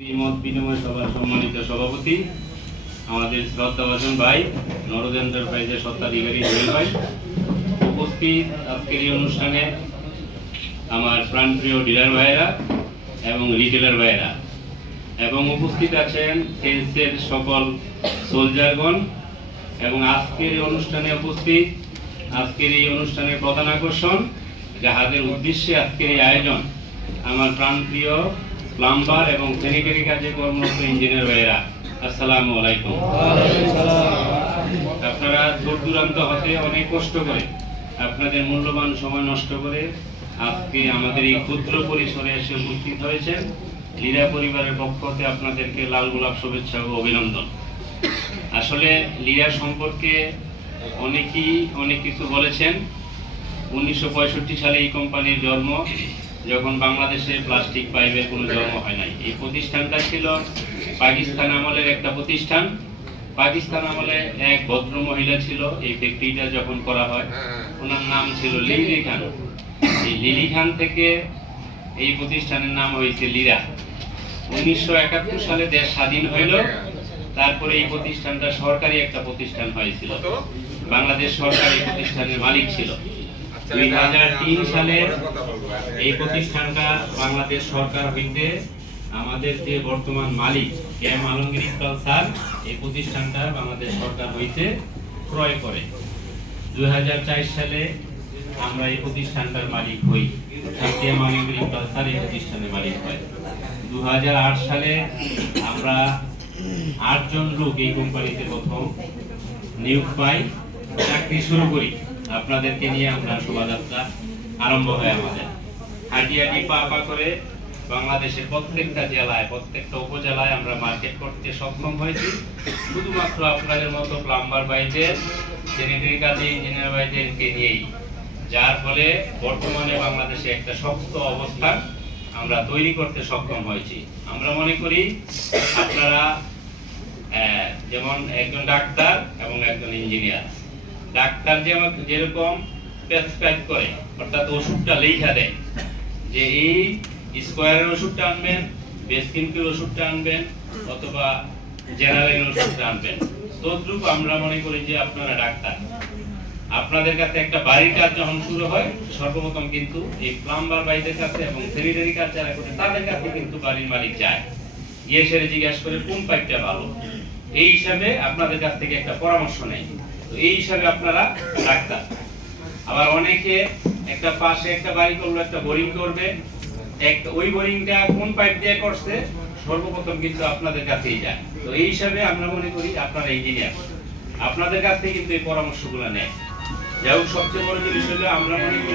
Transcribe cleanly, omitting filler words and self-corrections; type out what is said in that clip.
মত বিনিময় সভার সম্মানিত সভাপতি আমাদের শ্রদ্ধাভাজন ভাই নরদ এন্টারপ্রাইজের স্বত্বাধিকারী জুয়েল ভাই, উপস্থিত আজকের এই অনুষ্ঠানে আমার প্রাণপ্রিয় ডিলার ভাইয়েরা এবং রিটেলার ভাইয়েরা, এবং উপস্থিত আছেন সেলসের সকল সোলজারগণ, এবং আজকের এই অনুষ্ঠানে উপস্থিত আজকের এই অনুষ্ঠানের প্রধান আকর্ষণ যাহাদের উদ্দেশ্যে আজকের এই আয়োজন, আমার প্রাণপ্রিয় প্লাম্বার এবং স্যানিটারি কাজে কর্মরত ইঞ্জিনিয়ার ভাইয়েরা, আসসালামু আলাইকুম। আপনারা দূর দূরান্ত হতে অনেক কষ্ট করে আপনাদের মূল্যবান সময় নষ্ট করে আজকে আমাদের এই ক্ষুদ্র পরিসরে এসে উপস্থিত হয়েছেন। লীরা পরিবারের পক্ষ থেকে আপনাদেরকে লাল গোলাপ শুভেচ্ছা ও অভিনন্দন। আসলে লীরা সম্পর্কে অনেকেই অনেক কিছু বলেছেন। 1965 সালে এই কোম্পানির জন্ম, যখন বাংলাদেশে প্লাস্টিক পাইপের কোনো জন্ম হয় নাই। এই প্রতিষ্ঠানটা ছিল পাকিস্তান আমলের একটা প্রতিষ্ঠান। পাকিস্তান আমলে এক ভদ্র মহিলা ছিল এই ফ্যাক্টরিটা যখন করা হয়, ওনার নাম ছিল লিলি খান। এই লিলি খান থেকে এই প্রতিষ্ঠানের নাম হয়েছে লীরা। 1971 সালে দেশ স্বাধীন হইল, তারপরে এই প্রতিষ্ঠানটা সরকারি একটা প্রতিষ্ঠান হয়েছিল। বাংলাদেশ সরকার এই প্রতিষ্ঠানের মালিক ছিল। 2003 সালে এই প্রতিষ্ঠানটা বাংলাদেশ সরকার হইতে আমাদের যে বর্তমান মালিক এম আলমগীর ইকবাল স্যার এই প্রতিষ্ঠানটা বাংলাদেশ সরকার হইতে ক্রয় করে। 2004 সালে আমরা এই প্রতিষ্ঠানটার মালিক হই, এম আলমগীর ইকবাল স্যার এই প্রতিষ্ঠানের মালিক হয়। 2008 সালে আমরা 8 জন লোক এই কোম্পানিতে প্রথম নিয়োগ পাই, চাকরি শুরু করি। আপনাদেরকে নিয়ে আমরা শোভাযাত্রা আরম্ভ হয় আমাদের। হাঁটি হাঁটি পা পা করে বাংলাদেশের প্রত্যেকটা জেলায়, প্রত্যেকটা উপজেলায় আমরা মার্কেট করতে সক্ষম হয়েছি, শুধুমাত্র আপনাদের মতো প্লাম্বার ভাইদের, স্যানিটারি কাজে ইঞ্জিনিয়ার ভাইদেরকে নিয়েই। যার ফলে বর্তমানে বাংলাদেশে একটা শক্ত অবস্থান আমরা তৈরি করতে সক্ষম হয়েছি। আমরা মনে করি আপনারা যেমন একজন ডাক্তার এবং একজন ইঞ্জিনিয়ার। ডাক্তার যেরকম প্রেসক্রাইব করে, অর্থাৎ ওষুধটা লেখা দেয় যে এই স্কোয়ারের ওষুধটা আনবেন, বেসকিনকের ওষুধটা আনবেন, অথবা জেনারেল ওষুধটা আনবেন, তদ্রূপ আমরা মনে করি যে আপনারা ডাক্তার। আপনাদের কাছে একটা বাড়ির কাজ যখন শুরু হয়, সর্বপ্রথম কিন্তু এই প্লাম্বার ভাইদের কাছে এবং স্যানিটারি কাজ যারা করে তাদের কাছে কিন্তু বাড়ির মালিক যায়, গিয়ে সেরে জিজ্ঞাসা করে কোন পাইপটা ভালো। এই হিসাবে আপনাদের কাছ থেকে একটা পরামর্শ নেয়। তো এই হিসাবে আপনারা ডাক্তার। আবার অনেকে একটা পাশে একটা বাড়ি করলো, একটা বোরিং করবে, ওই বোরিংটা কোন পাইপ দিয়ে করছে সর্বপ্রথম কিন্তু আপনাদের কাছেই যায়। তো এই হিসাবে আমরা মনে করি আপনারা ইঞ্জিনিয়ার, আপনাদের কাছ থেকে কিন্তু এই পরামর্শগুলো নেয়। যাই হোক, সবচেয়ে বড় জিনিস হলো আমরা মনে করি